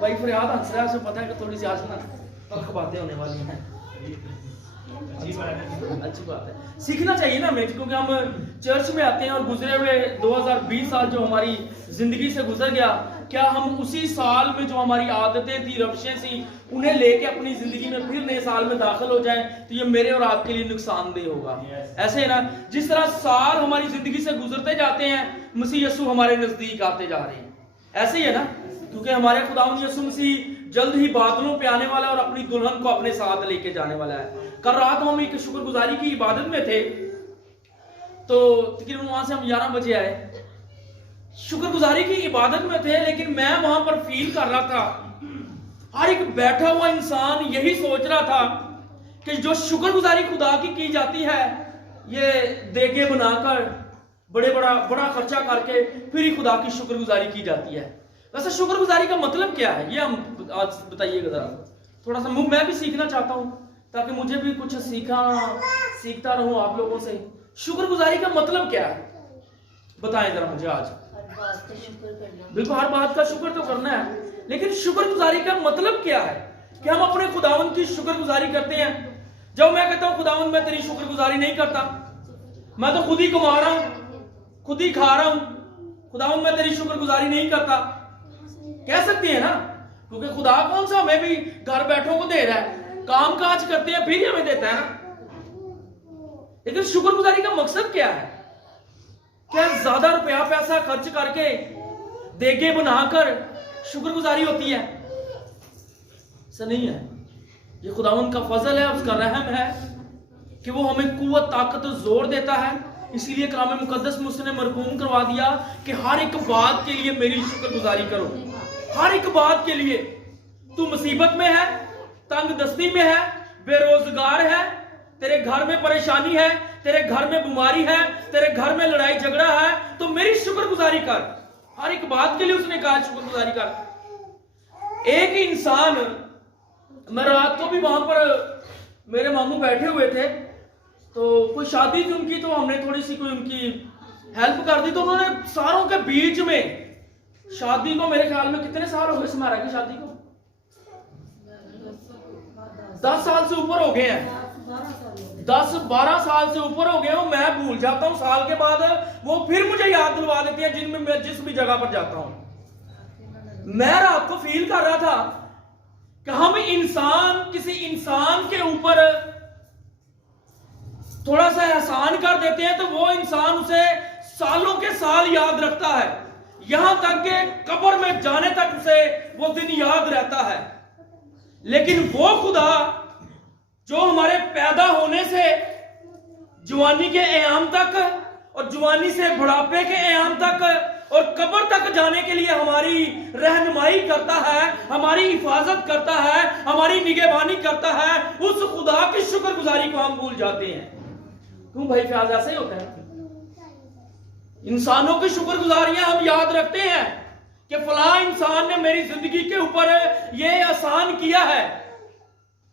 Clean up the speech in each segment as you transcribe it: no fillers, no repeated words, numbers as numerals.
भाई फरियाद हंस रहा है, उसे पता है कि थोड़ी सी आज ना पक बातें होने वाली हैं। अच्छी बात है, सीखना चाहिए ना हमें, क्योंकि हम चर्च में आते हैं और गुजरे हुए 2020 साल जो हमारी जिंदगी से गुजर गया, क्या हम उसी साल में जो हमारी आदतें थी, रविशें थी, उन्हें लेके अपनी जिंदगी में फिर नए साल में दाखिल हो जाएं, तो ये मेरे और आपके लिए नुकसानदेह होगा। ऐसे है ना, जिस तरह साल हमारी जिंदगी से गुजरते जाते हैं, मसीह यीशु हमारे नजदीक आते जा रहे हैं। ऐसे ही है ना, क्योंकि हमारे खुदावंद यीशु मसीह जल्द ही बादलों पे आने वाला है और अपनी दुल्हन को अपने साथ लेके जाने वाला है। कल रात हम एक शुक्रगुजारी की इबादत में थे, तो तकरीबन वहां से हम 11 बजे आए, शुक्रगुजारी की इबादत में थे, लेकिन मैं वहां पर फील कर रहा था, हर एक बैठा हुआ इंसान यही सोच रहा था कि जो शुक्रगुजारी खुदा की जाती है, ये देगे बनाकर बड़ा खर्चा करके फिर ही खुदा की शुक्रगुजारी की जाती है। वैसे शुक्रगुजारी का मतलब क्या है, ये हम आज बताइएगा जरा, थोड़ा सा मैं भी सीखना चाहता हूं, ताकि मुझे भी कुछ सीखता रहूं आप लोगों से। शुक्रगुजारी का मतलब क्या है, बताएं जरा मुझे आज। बिल्कुल, हर बात का शुक्र तो करना है, लेकिन शुक्रगुजारी का मतलब क्या है कि हम अपने खुदावंद की शुक्रगुजारी करते हैं। जब मैं कहता हूं खुदावंद मैं तेरी शुक्रगुजारी नहीं करता, मैं तो खुद ही कमा रहा हूं, खुद ही खा रहा हूं, खुदावंद मैं तेरी शुक्रगुजारी नहीं करता, कह सकते हैं ना, क्योंकि खुदा कौन सा हमें भी घर बैठों को दे रहा है, काम काज करते हैं फिर ही हमें देता है ना। लेकिन शुक्रगुजारी का मकसद क्या है? क्या ज्यादा रुपया पैसा खर्च करके देगे बनाकर शुक्रगुजारी होती है? ऐसा नहीं है। ये खुदावंद का फजल है, उसका रहम है कि वो हमें कुव्वत ताकत जोर देता है। इसीलिए कलाम मुकद्दस में उसने मरकूम करवा दिया कि हर एक बात के लिए मेरी शुक्रगुजारी करो, हर एक बात के लिए। तू मुसीबत में है, तंग दस्ती में है, बेरोजगार है, तेरे घर में परेशानी है, तेरे घर में बीमारी है, तेरे घर में लड़ाई झगड़ा है, तो मेरी शुक्रगुजारी कर। हर एक बात के लिए उसने कहा शुक्रगुजारी कर। एक इंसान, मैं रात को भी वहां पर मेरे मामू बैठे हुए थे, तो कोई शादी थी उनकी, तो हमने थोड़ी सी कोई उनकी हेल्प कर दी। तो उन्होंने सारों के बीच में, शादी को मेरे ख्याल में कितने साल हो गए समारा की शादी को? 10 साल से ऊपर हो गए हैं, 10-12 साल से ऊपर हो गए हो। मैं भूल जाता हूं, साल के बाद वो फिर मुझे याद दिलवा देती है जिनमें मैं जिस भी जगह पर जाता हूं। मैं रात को फील कर रहा था कि हम इंसान किसी इंसान के ऊपर थोड़ा सा एहसान कर देते हैं, तो वो इंसान उसे सालों के साल याद रखता है, यहां तक कि कब्र में जाने तक उसे वो दिन याद रहता है। लेकिन वो खुदा जो हमारे पैदा होने से जवानी के एयाम तक और जवानी से बुढ़ापे के एयाम तक और कब्र तक जाने के लिए हमारी रहनुमाई करता है, हमारी हिफाजत करता है, हमारी निगहबानी करता है, उस खुदा की शुक्रगुजारी को हम भूल जाते हैं। क्यों भाई ख्याल ऐसे ही होता है? इंसानों की शुक्रगुजारियां हम याद रखते हैं कि फलां इंसान ने मेरी जिंदगी के ऊपर ये आसान किया है,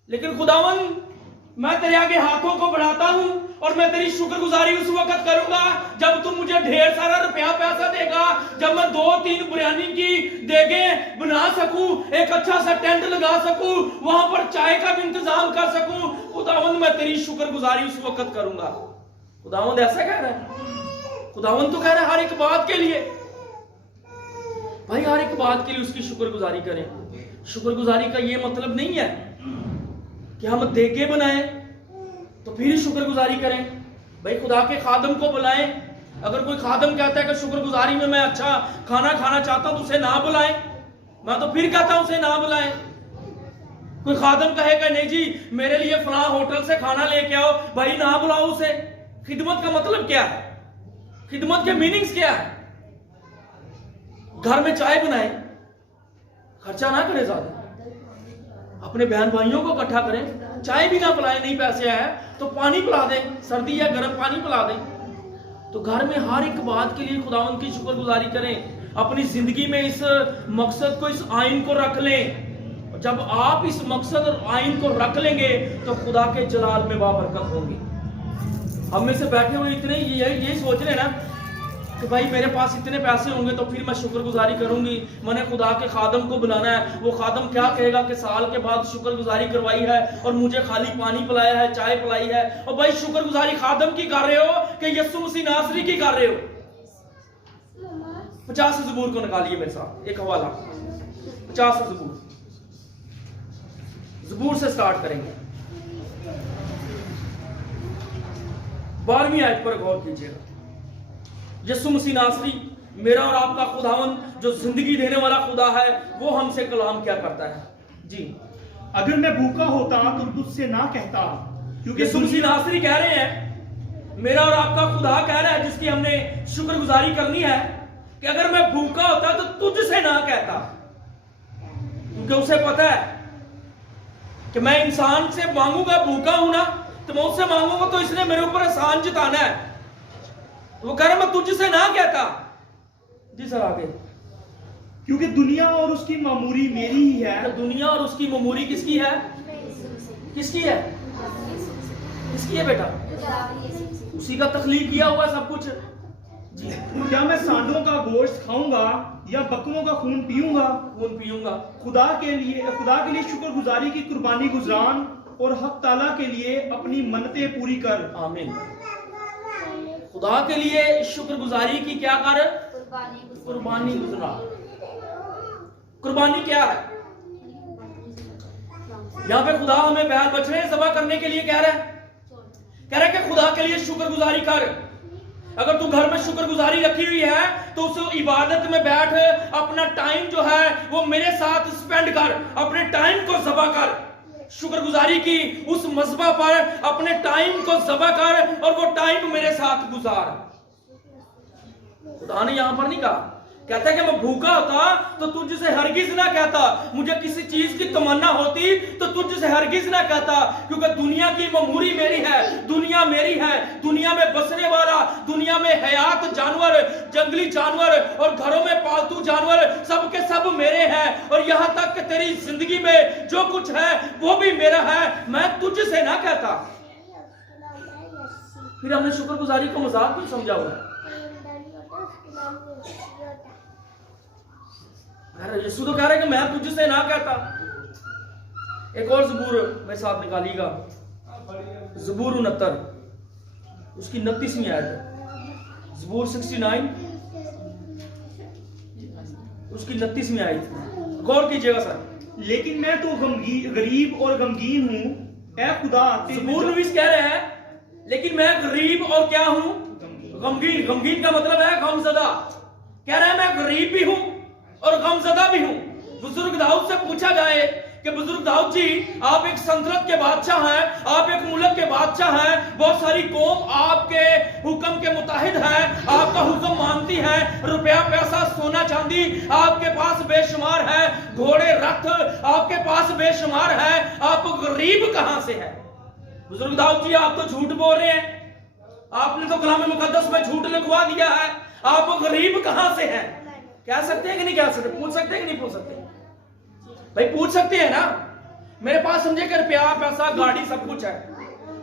लेकिन खुदावन मैं तेरे आगे हाथों को बढ़ाता हूं और मैं तेरी शुक्रगुजारी उस वक्त करूंगा जब तू मुझे ढेर सारा रुपया पैसा देगा, जब मैं 2-3 बिरयानी की देगे बना सकूं, एक अच्छा सा टेंट लगा सकूं, वहां पर चाय का भी इंतजाम कर सकूं। खुदावंद मैं तेरी शुक्रगुजारी उस वक्त करूंगा। खुदावंद ऐसा कह रहा है, खुदावंद तो कह रहा है हर एक बात के लिए, भाई हर एक बात के लिए उसकी शुक्रगुजारी करें। शुक्रगुजारी का ये मतलब नहीं है कि हम देगे बनाएं तो फिर ही शुक्रगुजारी करें। भाई खुदा के खादम को बुलाएं। अगर कोई खादम कहता है कि शुक्रगुजारी में मैं अच्छा खाना खाना चाहता हूं तो उसे ना बुलाएं, मैं तो फिर कहता हूं उसे ना बुलाएं। कोई खादम कहेगा नहीं जी मेरे लिए फलां होटल से खाना लेके आओ, भाई ना बुलाओ उसे। खिदमत का मतलब क्या है? खिदमत के मीनिंग्स क्या है? घर में चाय बनाए, खर्चा ना करें ज्यादा, अपने बहन भाइयों को इकट्ठा करें, चाय भी ना पिलाएं, नहीं पैसे आए तो पानी पिला दें, सर्दी या गर्म पानी पिला दें। तो घर में हर एक बात के लिए खुदावंद की शुक्रगुजारी करें। अपनी जिंदगी में इस मकसद को, इस आइन को रख लें। जब आप इस मकसद और आइन को रख लेंगे तो खुदा के जलाल में बाबरकत होंगी। हम में से बैठे हुए इतने यही सोच रहे ना कि भाई मेरे पास इतने पैसे होंगे तो फिर मैं शुक्रगुजारी करूंगी, मैंने खुदा के खादम को बुलाना है, वो खादम क्या कहेगा कि साल के बाद शुक्रगुजारी करवाई है और मुझे खाली पानी पिलाया है, चाय पिलाई है। और भाई शुक्रगुजारी खादम की कर रहे हो कि यीशु मसीह नासरी की कर रहे हो? 50 ज़बूर को निकालिए मेरे साथ, एक हवाला 50 ज़बूर से स्टार्ट करेंगे। 12वीं आयत पर गौर कीजिएगा। यीशु मसीह नासरी, मेरा और आपका खुदावन जो जिंदगी देने वाला खुदा है, वो हमसे कलाम क्या करता है जी। अगर मैं भूखा होता तो तुझसे ना कहता, क्योंकि यीशु मसीह नासरी कह रहे हैं, मेरा और आपका खुदा कह रहा है जिसकी हमने शुक्रगुजारी करनी है, कि अगर मैं भूखा होता तो तुझसे ना कहता, क्योंकि उसे पता है कि मैं इंसान से मांगूंगा, भूखा हूं ना तो मैं उससे मांगूंगा तो इसने मेरे ऊपर एहसान जताना है। वो कह रहा मैं तुझसे ना कहता। जी सर आगे। क्योंकि दुनिया और उसकी मामूरी मेरी ही है। तो दुनिया और उसकी मामूरी किसकी है? किसकी है? किसकी है बेटा? उसी का तख्लीक किया हुआ सब कुछ जी। क्या मैं सांडों का गोश्त खाऊंगा या बकरों का खून पीऊंगा? खून पीऊंगा। खुदा के लिए शुक्रगुजारी की कुर्बानी गुजरान और हक ताला के लिए अपनी मन्नतें पूरी कर। आमीन। खुदा के लिए शुक्रगुजारी की क्या कर? कुर्बानी गुजरा। कुर्बानी क्या है? यहाँ पे खुदा हमें बैल बछड़े ज़बह करने के लिए कह रहा है कि खुदा के लिए शुक्रगुजारी कर। अगर तू घर में शुक्रगुजारी रखी हुई है तो उस इबादत में बैठ, अपना टाइम जो है वो मेरे साथ स्पेंड कर, अपने टाइम को ज़बह कर। शुक्रगुजारी की उस मज़बा पर अपने टाइम को ज़बह कर और वो टाइम मेरे साथ गुजार। खुदा ने यहां पर नहीं कहा, कहता है कि मैं भूखा होता तो तुझसे हरगिज ना कहता, मुझे किसी चीज की तमन्ना होती तो तुझसे हरगिज ना कहता, क्योंकि दुनिया की ममूरी मेरी है, दुनिया मेरी है, दुनिया में बसने वाला, दुनिया में हयात जानवर, जंगली जानवर और घरों में पालतू जानवर सब के सब मेरे हैं, और यहां तक कि तेरी जिंदगी में जो कुछ है वो भी मेरा है, मैं तुझसे ना कहता। फिर हमने शुक्रगुजारी को मजाक क्यों समझा हुआ है? यीशु तो कह रहे कि मैं तुझसे ना कहता। एक और ज़बूर मेरे साथ निकालिएगा, ज़बूर 69 उसकी 29वीं आयत है। ज़बूर 69 उसकी 29वीं आयत, गौर कीजिएगा सर। लेकिन मैं तो गरीब और गमगीन हूँ, ऐ खुदा। ज़बूर नवीस कह रहे हैं लेकिन मैं गरीब और क्या हूँ? गमगीन। गमगीन का मतलब है गमज़दा। कह रहे हैं मैं गरीब भी हूँ और गमज़दा भी हूँ। बुजुर्ग दाऊद से पूछा जाए कि बुजुर्ग दाऊद जी, आप एक सल्तनत के बादशाह हैं, आप एक मुल्क के बादशाह हैं, बहुत सारी कौम आपके हुक्म के मुताहिद है, आपका हुक्म मानती है, रुपया पैसा सोना चांदी आपके पास बेशुमार है, घोड़े रथ आपके पास बेशुमार है, आप गरीब कहां से है? बुजुर्ग दाऊद जी, आप तो झूठ बोल रहे हैं, आपने तो कलाम मुकद्दस में झूठ लिखवा दिया है, आप गरीब कहां से हैं? कह सकते हैं कि नहीं कह सकते? पूछ सकते हैं कि नहीं पूछ सकते? भाई पूछ सकते हैं ना। मेरे पास समझे कि रुपया पैसा गाड़ी सब कुछ है,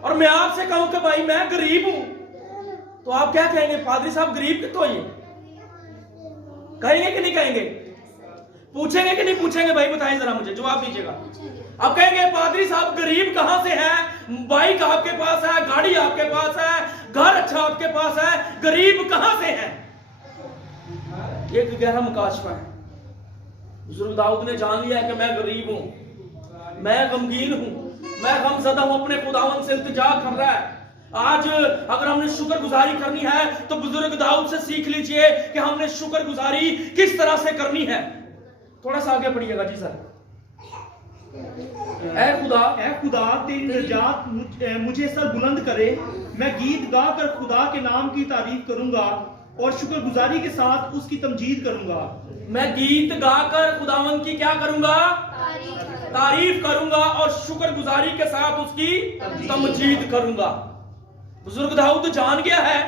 और मैं आपसे कहूं कि भाई मैं गरीब हूं, तो आप क्या कहेंगे? पादरी साहब गरीब कितने ये कहेंगे कि नहीं कहेंगे? पूछेंगे कि नहीं पूछेंगे? भाई बताएं जरा, मुझे जवाब दीजिएगा। आप कहेंगे पादरी साहब गरीब कहां से है? बाइक आपके पास है, गाड़ी आपके पास है, घर अच्छा आपके पास है, गरीब कहां से है? एक गहरा मुकाशफा है। बुजुर्ग दाऊद ने जान लिया है कि मैं गरीब हूं, मैं गमगीन हूं, मैं गमज़दा हूं, अपने खुदावन से इल्तिजा कर रहा है। आज अगर हमने शुक्रगुजारी करनी है तो बुजुर्ग दाऊद से सीख लीजिए कि हमने शुक्रगुजारी किस तरह से करनी है। थोड़ा सा आगे पढ़िएगा जी सर। ऐ खुदा तेरी निजात मुझे सर बुलंद करे, मैं गीत गाकर खुदा के नाम की तारीफ करूंगा और शुक्रगुजारी के साथ उसकी तमजीद करूंगा। मैं गीत गाकर खुदावन की क्या करूंगा? तारीफ करूंगा और शुक्रगुजारी के साथ उसकी तमजीद करूंगा। बुजुर्ग दाऊद जान गया है,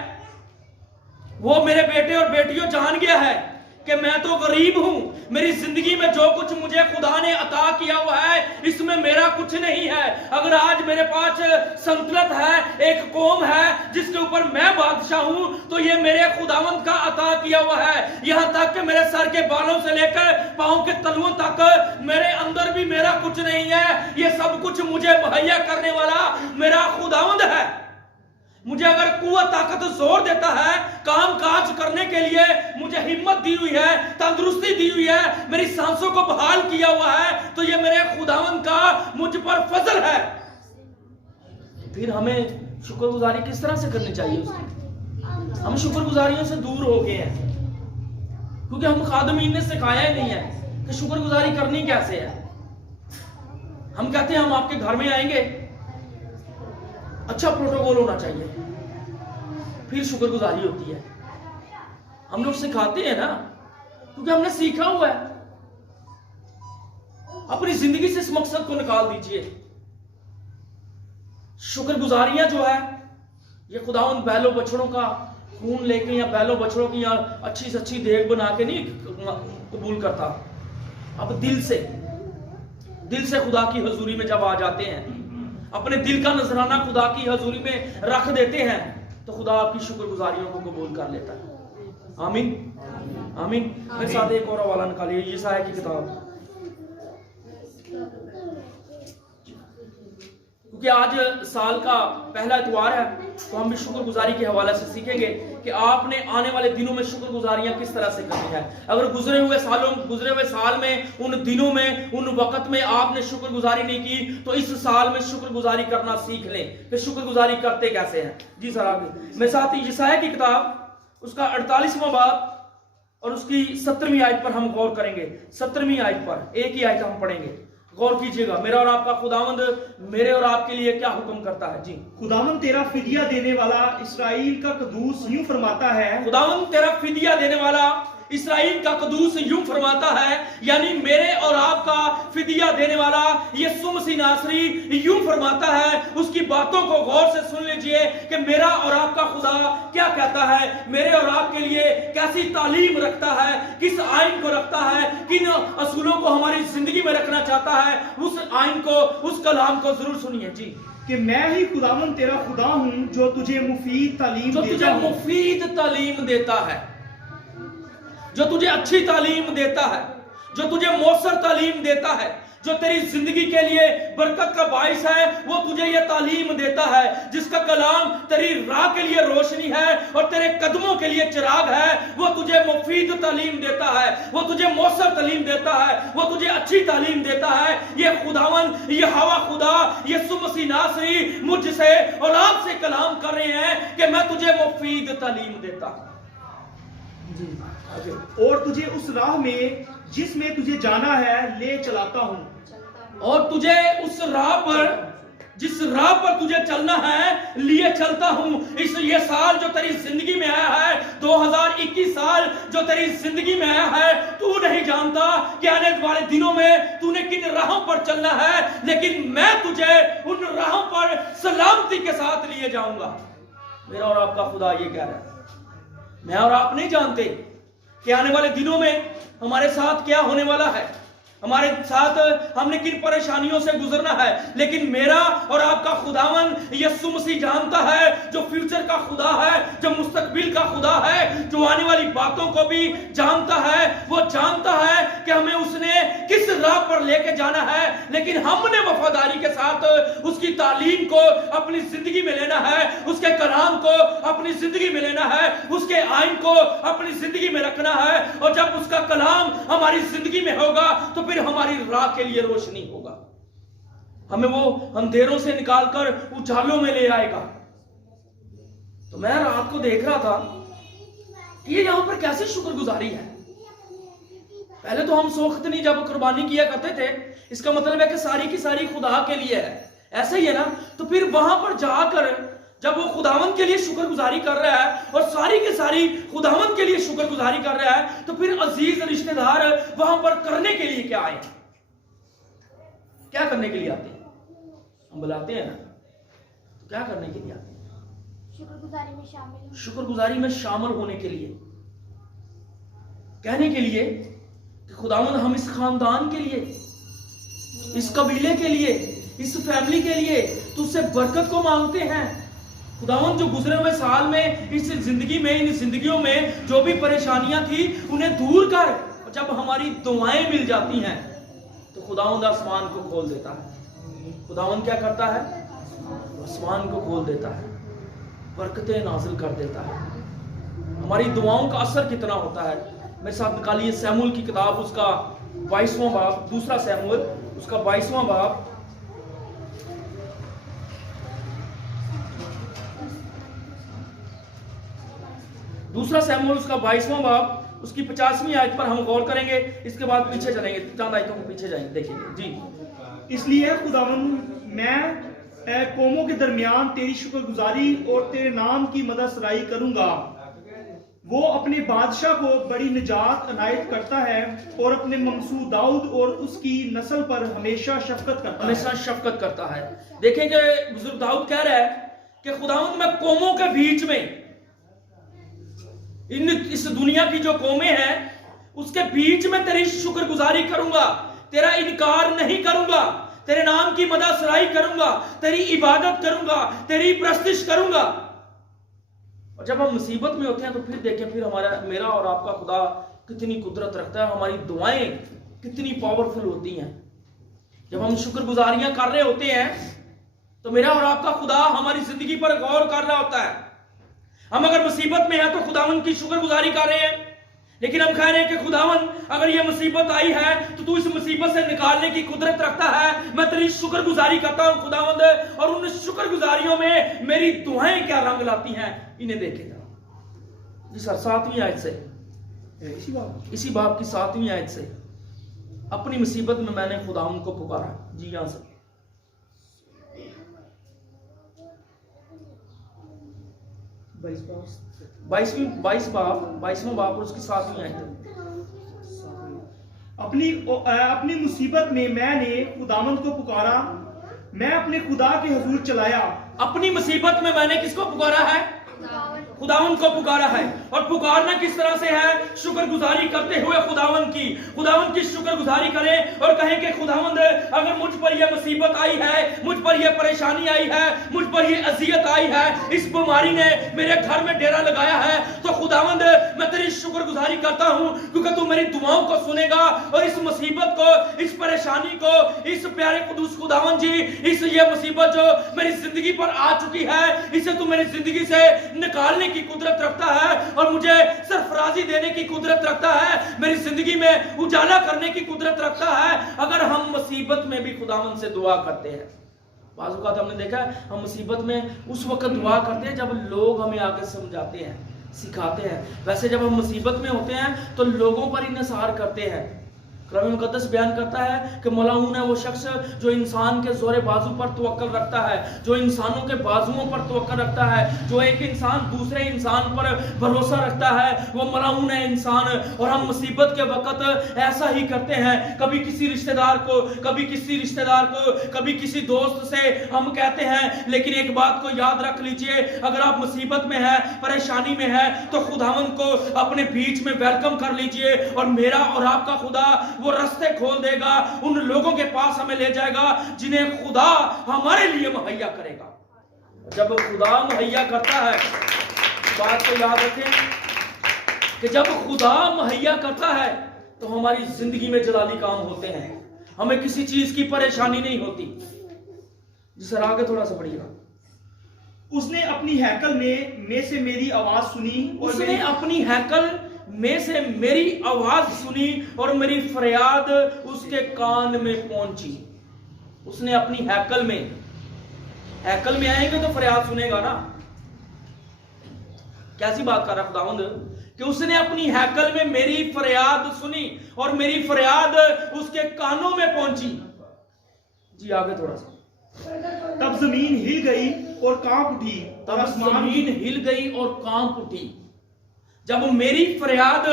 वो मेरे बेटे और बेटियों जान गया है कि मैं तो गरीब हूं, मेरी जिंदगी में जो कुछ मुझे खुदा ने अता किया हुआ है इसमें मेरा कुछ नहीं है। अगर आज मेरे पास संतलत है, एक कौम है जिसके ऊपर मैं बादशाह हूं, तो ये मेरे खुदावंद का अता किया हुआ है। यहां तक कि मेरे सर के बालों से लेकर पांव के तलुओं तक मेरे अंदर भी मेरा कुछ नहीं है। ये सब कुछ मुझे मुहैया करने वाला मेरा खुदावंद है। मुझे अगर कुव्वत ताकत जोर देता है काम काज करने के लिए, मुझे हिम्मत दी हुई है, तंदुरुस्ती दी हुई है, मेरी सांसों को बहाल किया हुआ है, तो ये मेरे खुदावंद का मुझ पर फजल है। फिर हमें शुक्रगुजारी किस तरह से करनी चाहिए उसकी? हम शुक्रगुजारियों से दूर हो गए हैं क्योंकि हम खादमीन ने सिखाया ही नहीं है कि शुक्रगुजारी करनी कैसे है। हम कहते हैं हम आपके घर में आएंगे, अच्छा प्रोटोकॉल होना चाहिए, फिर शुक्रगुजारी होती है। हम लोग सिखाते हैं ना क्योंकि हमने सीखा हुआ है। अपनी जिंदगी से इस मकसद को निकाल दीजिए। शुक्रगुजारियां जो है ये खुदावंद बैलों बछड़ों का खून लेके या बैलों बछड़ों की या अच्छी से अच्छी देख बना के नहीं कबूल करता। अब दिल से खुदा की हजूरी में जब आ जाते हैं, अपने दिल का नजराना खुदा की हजूरी में रख देते हैं, तो खुदा आपकी शुक्रगुजारियों को कबूल कर लेता है। आमीन आमीन। मेरे साथ एक और हवाला निकालिए, यशायाह की किताब, क्योंकि आज साल का पहला इतवार है, तो हम भी शुक्रगुजारी के हवाले से सीखेंगे कि आपने आने वाले दिनों में शुक्रगुजारियां किस तरह से करनी है। अगर गुजरे हुए साल में, उन दिनों में, उन वक्त में आपने शुक्रगुजारी नहीं की, तो इस साल में शुक्रगुजारी करना सीख लें कि शुक्रगुजारी करते कैसे हैं। जी सर आगे मेरे साथ यशायाह की किताब, उसका 48वां बाब और उसकी 17वीं आयत पर हम गौर करेंगे। 17वीं आयत पर एक ही आयत हम पढ़ेंगे, गौर कीजिएगा। मेरा और आपका खुदावंद मेरे और आपके लिए क्या हुक्म करता है। जी, खुदावंद तेरा फिदिया देने वाला इस्राएल का कदूस यूं फरमाता है। खुदावंद तेरा फिदिया देने वाला इस्राएल का कदूस यूं फरमाता है, यानी मेरे और आपका फिदिया देने वाला यीशु मसीह नासरी यूं फरमाता है। उसकी बातों को गौर से सुन लीजिए कि मेरा और आपका खुदा क्या कहता है, मेरे और आपके लिए कैसी तालीम रखता है, किस आइन को रखता है, किन असूलों को हमारी जिंदगी में रखना चाहता है। उस आइन को, उस कलाम को जरूर सुनिए। जी, कि मैं ही खुदावंद तेरा खुदा हूं जो तुझे मुफीद तालीम जो तुझे मुफीद तालीम देता है, जो तुझे अच्छी तालीम देता है, जो तुझे मौसर तालीम देता है, जो तेरी जिंदगी के लिए बरकत का बाइस है, वो तुझे ये तालीम देता है। जिसका कलाम तेरी राह के लिए रोशनी है और तेरे कदमों के लिए चिराग है, वो तुझे मुफीद तालीम देता है, वो तुझे मौसर तालीम देता है, वो तुझे अच्छी तालीम देता है। ये खुदावन, ये हवा खुदा यीशु मसीह नासरी मुझसे और आपसे कलाम कर रहे हैं कि मैं तुझे मुफीद तालीम देता हूं। और तुझे उस राह में जिसमें तुझे जाना है ले चलाता हूं। और तुझे उस राह पर, जिस राह पर तुझे चलना है, लिए चलता हूं। ये साल जो तेरी जिंदगी में आया है, 2021 साल जो तेरी जिंदगी में आया है, तू नहीं जानता कि आने वाले दिनों में तूने किन राहों पर चलना है, लेकिन मैं तुझे उन राहों पर सलामती के साथ लिए जाऊंगा। मेरा और आपका खुदा ये कह रहा है। मैं और आप नहीं जानते कि आने वाले दिनों में हमारे साथ क्या होने वाला है, हमारे साथ हमने किन परेशानियों से गुजरना है, लेकिन मेरा और आपका खुदावन यीशु मसीह जानता है, जो फ्यूचर का खुदा है, जो मुस्तकबिल का खुदा है, जो आने वाली बातों को भी जानता है। वो जानता है कि हमें उसने किस राह पर लेके जाना है, लेकिन हमने वफादारी के साथ उसकी तालीम को अपनी जिंदगी में लेना है, उसके कलाम को अपनी जिंदगी में लेना है, उसके आइन को अपनी जिंदगी में रखना है। और जब उसका कलाम हमारी जिंदगी में होगा तो फिर हमारी राह के लिए रोशनी होगा, हमें वो अंधेरों से निकालकर उजालों में ले आएगा। तो मैं रात को देख रहा था कि ये यहां पर कैसे शुक्रगुजारी है। पहले तो हम सोख्त नहीं जब कुर्बानी किया करते थे, इसका मतलब है कि सारी की सारी खुदा के लिए है, ऐसा ही है ना। तो फिर वहां पर जाकर जब वो खुदावन के लिए शुक्रगुजारी कर रहा है और सारी की सारी खुदावन के लिए शुक्रगुजारी कर रहा है, तो फिर अजीज रिश्तेदार वहां पर करने के लिए क्या आए, क्या करने के लिए आते हैं? हम बुलाते हैं ना, तो क्या करने के लिए आते हैं? शुक्रगुजारी में शामिल होने के लिए। कहने के लिए कि खुदावंद हम इस खानदान के लिए, इस कबीले के लिए, इस फैमिली के लिए तुझसे बरकत को मांगते हैं। खुदावंद जो गुजरे हुए साल में इस जिंदगी में, इन जिंदगियों में जो भी परेशानियां थी उन्हें दूर कर, और जब हमारी दुआएं मिल जाती हैं तो खुदावंद आसमान को खोल देता है। खुदावंद क्या करता है? आसमान को खोल देता है, बरकतें नाजिल कर देता है। हमारी दुआओं का असर कितना होता है? मेरे साथ निकालिए सैमुअल की किताब, उसका 22वां बाब, दूसरा सैमुअल उसका 22वां बाब, दूसरा सैमुअल उसका 22वां बाब, उसकी 50वीं आयत पर हम गौर करेंगे। इसके बाद पीछे चलेंगे, चंद आयतों के पीछे जाएंगे, देखेंगे जी। इसलिए खुदावंद मैं कौमों के दरमियान तेरी शुक्रगुजारी और तेरे नाम की मददसराई करूंगा। वो अपने बादशाह को बड़ी निजात अनायत करता है और अपने ममसू दाऊद और उसकी नस्ल पर हमेशा शफकत करता है। देखेंगे बुजुर्ग दाऊद कह रहा है कि खुदावंद मैं कौमों के बीच में, इस दुनिया की जो कौमें हैं उसके बीच में तेरी शुक्रगुजारी करूंगा, तेरा इनकार नहीं करूंगा, तेरे नाम की मददसराई करूंगा, तेरी इबादत करूंगा, तेरी प्रस्तिश करूंगा। और जब हम मुसीबत में होते हैं तो फिर देखें, फिर मेरा और आपका खुदा कितनी कुदरत रखता है, हमारी दुआएं कितनी पावरफुल होती हैं। जब हम शुक्रगुजारियां कर रहे होते हैं तो मेरा और आपका खुदा हमारी जिंदगी पर गौर कर रहा होता है। हम अगर मुसीबत में हैं तो खुदावन की शुक्रगुजारी कर रहे हैं, लेकिन हम कह रहे हैं कि खुदावन अगर ये मुसीबत आई है तो तू इस मुसीबत से निकालने की कुदरत रखता है, मैं तेरी शुक्रगुजारी करता हूं खुदावंद। और उन शुक्रगुजारियों में मेरी दुआएं क्या रंग लाती हैं, इन्हें देखेगा। जी सर, 7वीं आयत से, इसी बाब की 7वीं आयत से, अपनी मुसीबत में मैंने खुदावन को पुकारा। जी यहां से 22वां बाब और उसकी 7वीं आयत। अपनी मुसीबत में मैंने खुदावंद को पुकारा, मैं अपने खुदा के हुजूर चलाया। अपनी मुसीबत में मैंने किसको पुकारा है? खुदावंद को पुकारा है। और पुकारना किस तरह से है? शुक्रगुजारी करते हुए खुदावंद की शुक्रगुजारी करें और कहें कि खुदावंद अगर मुझ पर यह मुसीबत आई है, मुझ पर यह परेशानी आई है, मुझ पर यह अजियत आई है, इस बीमारी ने मेरे घर में डेरा लगाया है, तो खुदावंद मैं तेरी शुक्रगुजारी करता हूं क्योंकि तू मेरी दुआओं को सुनेगा और इस मुसीबत को, इस परेशानी को, इस प्यारे कुदूस खुदावंद जी, इस ये मुसीबत जो मेरी जिंदगी पर आ चुकी है, इसे तू मेरी जिंदगी से निकालने की कुदरत रखता है और मुझे सरफराजी देने की कुदरत रखता है, मेरी जिंदगी में उजाला करने की कुदरत रखता है। अगर हम मुसीबत में भी खुदावंद से दुआ करते हैं, बाज़ औक़ात हमने देखा है हम मुसीबत में उस वक्त दुआ करते हैं जब लोग हमें आके समझाते हैं, सिखाते हैं। वैसे जब हम मुसीबत में होते हैं तो लोगों पर इन्हिसार करते हैं। कुरान मुक़द्दस बयान करता है कि मलाऊन है वो शख्स जो इंसान के जोरे बाजू पर तवक्कल रखता है, जो इंसानों के बाजुओं पर तवक्कल रखता है, जो एक इंसान दूसरे इंसान पर भरोसा रखता है, वो मलाऊन है इंसान। और हम मुसीबत के वक्त ऐसा ही करते हैं, कभी किसी रिश्तेदार को, कभी किसी दोस्त से हम कहते हैं। लेकिन एक बात को याद रख लीजिए, अगर आप मुसीबत में है, परेशानी में है, तो खुदावंद को अपने बीच में वेलकम कर लीजिए और मेरा और आपका खुदा वो रास्ते खोल देगा, उन लोगों के पास हमें ले जाएगा जिन्हें खुदा हमारे लिए मुहैया करेगा। जब खुदा मुहैया करता है, बात को याद रखें कि जब खुदा मुहैया करता है तो हमारी जिंदगी में जलाली काम होते हैं, हमें किसी चीज की परेशानी नहीं होती। जी सर, आगे थोड़ा सा बढ़िएगा। उसने अपनी हैकल में से मेरी आवाज सुनी और उसने अपनी हैकल में से मेरी आवाज सुनी और मेरी फरियाद उसके कान में पहुंची। उसने अपनी हैकल में आएंगे तो फरियाद सुनेगा ना। कैसी बात कर रहा खुदावंद कि उसने अपनी हैकल में मेरी फरियाद सुनी और मेरी फरियाद उसके कानों में पहुंची। जी आगे थोड़ा सा। तब जमीन हिल गई और कांप उठी, जब मेरी फरियाद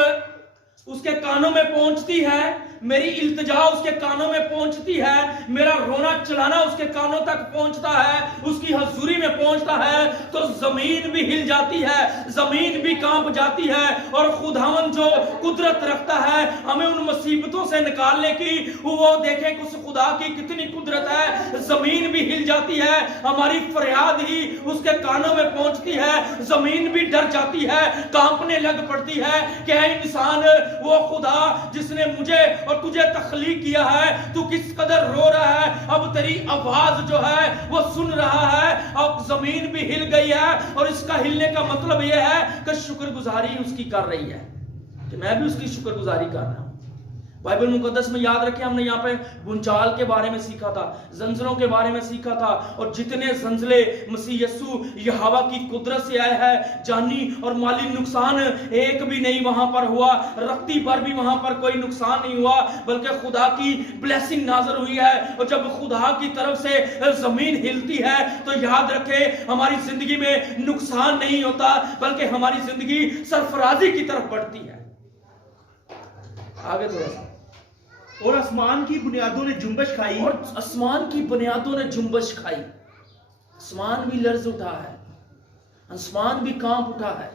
उसके कानों में पहुंचती है, मेरी इल्तिजा उसके कानों में पहुंचती है, मेरा रोना चिल्लाना उसके कानों तक पहुंचता है, उसकी हजूरी में पहुंचता है, तो जमीन भी हिल जाती है, जमीन भी कांप जाती है। और खुदावन जो कुदरत रखता है हमें उन मुसीबतों से निकालने की, वो देखें कि उस खुदा की कितनी कुदरत है। जमीन भी हिल जाती है, हमारी फरियाद ही उसके कानों में पहुंचती है, जमीन भी डर जाती है, कांपने लग पड़ती है कि ऐ इंसान, वो खुदा जिसने मुझे और तुझे तख्लीक किया है, तू किस कदर रो रहा है। अब तेरी आवाज जो है वो सुन रहा है, अब जमीन भी हिल गई है। और इसका हिलने का मतलब यह है कि शुक्रगुजारी उसकी कर रही है, कि मैं भी उसकी शुक्रगुजारी कर रहा हूं। बाइबल मुकद्दस में याद रखें, हमने यहाँ पे भूचाल के बारे में सीखा था, जंजलों के बारे में सीखा था, और जितने जंजले मसीह यस्सु यहोवा की कुदरत से आए हैं, जानी और माली नुकसान एक भी नहीं वहां पर हुआ, रत्ती पर भी वहां पर कोई नुकसान नहीं हुआ, बल्कि खुदा की ब्लेसिंग नाजर हुई है। और जब खुदा की तरफ से जमीन हिलती है तो याद रखें, हमारी जिंदगी में नुकसान नहीं होता, बल्कि हमारी जिंदगी सरफराजी की तरफ बढ़ती है। आगे थोड़ा सा। और आसमान की बुनियादों ने जुम्बश खाई, और आसमान की बुनियादों ने जुम्बश खाई। आसमान भी लर्ज उठा है, आसमान भी कांप उठा है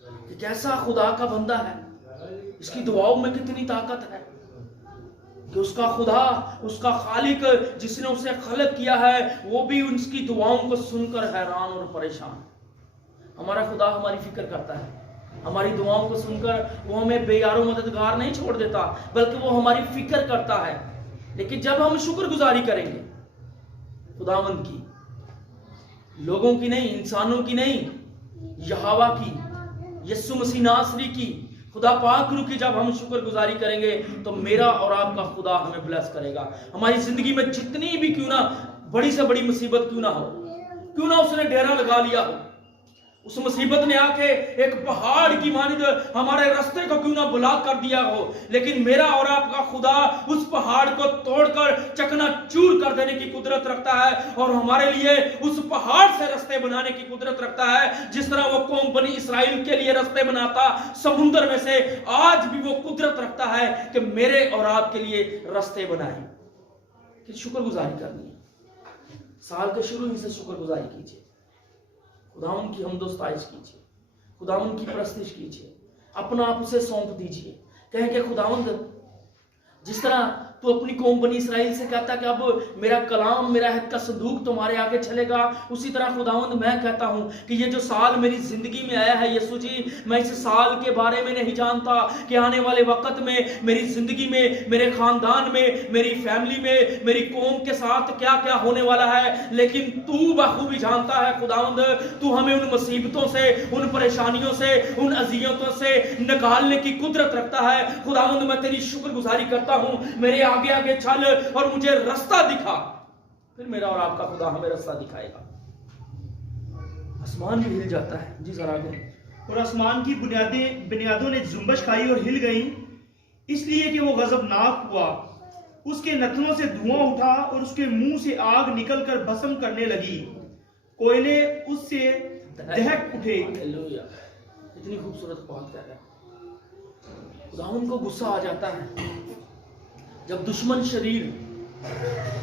कि कैसा खुदा का बंदा है, इसकी दुआओं में कितनी ताकत है, कि उसका खुदा, उसका खालिक जिसने उसे खलक किया है, वो भी उसकी दुआओं को सुनकर हैरान और परेशान। हमारा खुदा हमारी फिक्र करता है, हमारी दुआओं को सुनकर वो हमें बेयारो मददगार नहीं छोड़ देता, बल्कि वो हमारी फिक्र करता है। लेकिन जब हम शुक्रगुजारी करेंगे खुदावंद की, लोगों की नहीं, इंसानों की नहीं, यहोवा की, यीशु मसीह नासरी की, खुदा पाक की जब हम शुक्रगुजारी करेंगे तो मेरा और आपका खुदा हमें ब्लेस करेगा। हमारी जिंदगी में जितनी भी क्यों ना बड़ी से बड़ी मुसीबत क्यों ना हो, क्यों ना उसने डेरा लगा लिया हो, उस मुसीबत ने आके एक पहाड़ की मानिद हमारे रास्ते को क्यों ना ब्लॉक कर दिया हो, लेकिन मेरा और आपका खुदा उस पहाड़ को तोड़कर चकनाचूर कर देने की कुदरत रखता है, और हमारे लिए उस पहाड़ से रास्ते बनाने की कुदरत रखता है। जिस तरह वो कौम बनी इसराइल के लिए रास्ते बनाता समुद्र में से, आज भी वो कुदरत रखता है कि मेरे और आपके लिए रास्ते बनाए। कि शुक्रगुजारी करनी है, साल के शुरू ही से शुक्रगुजारी कीजिए, खुदावन की हमदोस्ताइश कीजिए, खुदावन की प्रस्तिश कीजिए, अपना आप उसे सौंप दीजिए। कहें कि खुदावंद, जिस तरह तू अपनी कौम बनी इसराइल से कहता कि अब मेरा कलाम, मेरा हित का संदूक तुम्हारे आगे चलेगा, उसी तरह खुदावंद मैं कहता हूं कि ये जो साल मेरी जिंदगी में आया है यीशु जी, मैं इस साल के बारे में नहीं जानता कि आने वाले वक्त में मेरी जिंदगी में, मेरे खानदान में, मेरी फैमिली में, मेरी कौम के साथ क्या क्या होने वाला है, लेकिन तू बखूबी जानता है खुदावंद। तू हमें उन मुसीबतों से, उन परेशानियों से, उन अजियतों से निकालने की कुदरत रखता है। खुदावंद मैं तेरी शुक्रगुजारी करता हूं, मेरे आगे आगे चल और मुझे रास्ता दिखा, फिर मेरा और आपका खुदा हमें रास्ता दिखाएगा। आसमान भी हिल जाता है जी, जरा आगे। और आसमान की बुनियादों ने जुम्बश खाई और हिल गई, इसलिए कि वो गजबनाक हुआ, उसके नथनों से धुआं उठा और उसके मुंह से आग निकलकर भस्म करने लगी, कोयले उससे दहक उठे। हालेलुया, इतनी खूबसूरत बात कह रहा है। खुदावंद को गुस्सा आ जाता है जब दुश्मन शरीर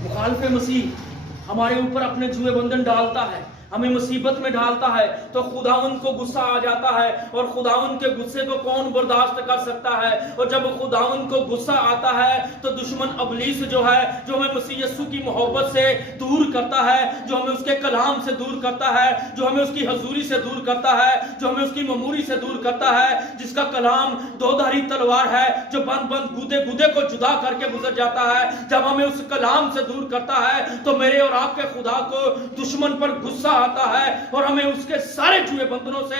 मुखालिफ मसीह हमारे ऊपर अपने जुए बंधन डालता है, हमें मुसीबत में डालता है, तो खुदावंद को गुस्सा आ जाता है। और खुदावंद के गुस्से को कौन बर्दाश्त कर सकता है? और जब खुदावंद को गुस्सा आता है तो दुश्मन अबलीस जो है, जो हमें मसीह यीशु की मोहब्बत से दूर करता है, जो हमें उसके कलाम से दूर करता है, जो हमें उसकी हजूरी से दूर करता है, जो हमें उसकी ममूरी से दूर करता है, जिसका कलाम दो-धारी तलवार है जो बंद बंद गूदे गूदे को जुदा करके गुजर जाता है, जब हमें उस कलाम से दूर करता है तो मेरे और आपके खुदा को दुश्मन पर गुस्सा आता है और हमें उसके सारे जुए बंधनों से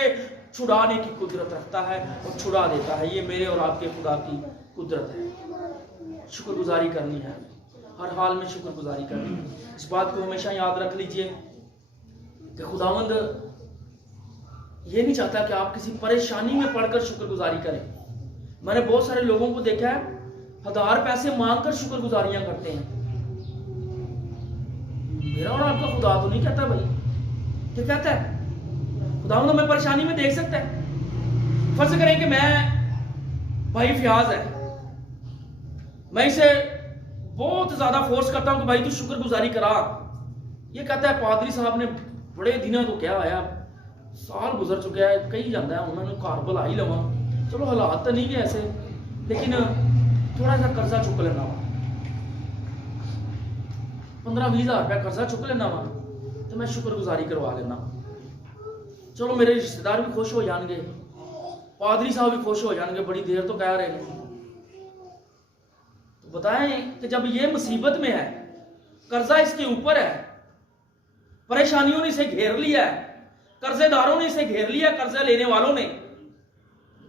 छुड़ाने की कुदरत रखता है और छुड़ा देता है। ये मेरे और आपके खुदा की कुदरत है। शुक्रगुजारी करनी है, हर हाल में शुक्रगुजारी करनी है। इस बात को हमेशा याद रख लीजिए कि खुदावंद ये नहीं चाहता कि आप किसी परेशानी में पड़कर शुक्रगुजारी करें। मैंने बहुत सारे लोगों को देखा है, 1000 पैसे मांगकर शुक्रगुजारियां करते हैं। मेरा और आपका खुदा तो नहीं कहता भाई, क्या कहता है? खुदावंद हमें परेशानी में देख सकता है। फर्ज करें कि मैं भाई फयाज है, मैं इसे बहुत ज्यादा फोर्स करता हूं कि भाई तू शुक्रगुजारी करा। ये कहता है पादरी साहब ने बड़े दिनों तो क्या आया, साल गुजर चुका है, कही जाता है उन्होंने घर बुला ही लवा, चलो हालात तो नहीं गए ऐसे, लेकिन थोड़ा सा कर्जा चुक लेना वा, 15-20 हज़ार रुपया कर्जा चुक लेना वा, तो मैं शुक्रगुजारी करवा लेना। चलो मेरे रिश्तेदार भी खुश हो जाएंगे, पादरी साहब भी खुश हो जाएंगे, बड़ी देर तो कह रहे हैं। तो बताएं कि जब ये मुसीबत में है, कर्जा इसके ऊपर है, परेशानियों ने इसे घेर लिया है, कर्जेदारों ने इसे घेर लिया, कर्जा लेने वालों ने,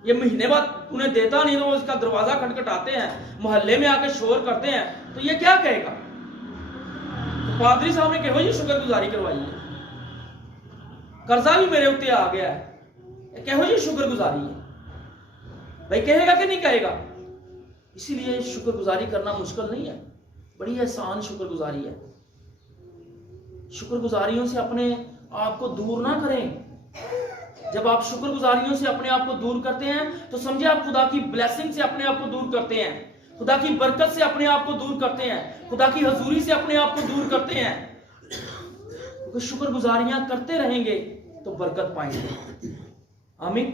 ये महीने बाद उन्हें देता नहीं तो वो इसका दरवाजा खटखटाते हैं, मोहल्ले में आके शोर करते हैं, तो ये क्या कहेगा? तो पादरी साहब ने कहो जी शुक्रगुजारी करवाई है, कर्जा भी मेरे उत्ते आ गया है, कहो जी शुक्रगुजारी है। भाई कहेगा कि नहीं कहेगा? इसीलिए शुक्रगुजारी करना मुश्किल नहीं है, बड़ी आसान शुक्रगुजारी है। शुक्रगुजारियों से अपने आप को दूर ना करें। जब आप शुक्रगुजारियों से अपने आप को दूर करते हैं तो समझे आप खुदा की ब्लेसिंग से अपने आप को दूर करते हैं, खुदा की बरकत से अपने आप को दूर करते हैं, खुदा की हजूरी से अपने आप को दूर करते हैं। क्योंकि शुक्रगुजारियां करते रहेंगे तो बरकत पाएंगे। आमीन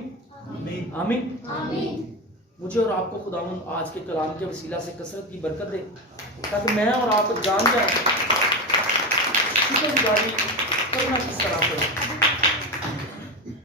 आमीन आमीन। मुझे और आपको खुदावंद आज के कलाम के वसीला से कसरत की बरकत दे, ताकि मैं और आप जान जाए शुक्रगुजारी करना किस तरह से।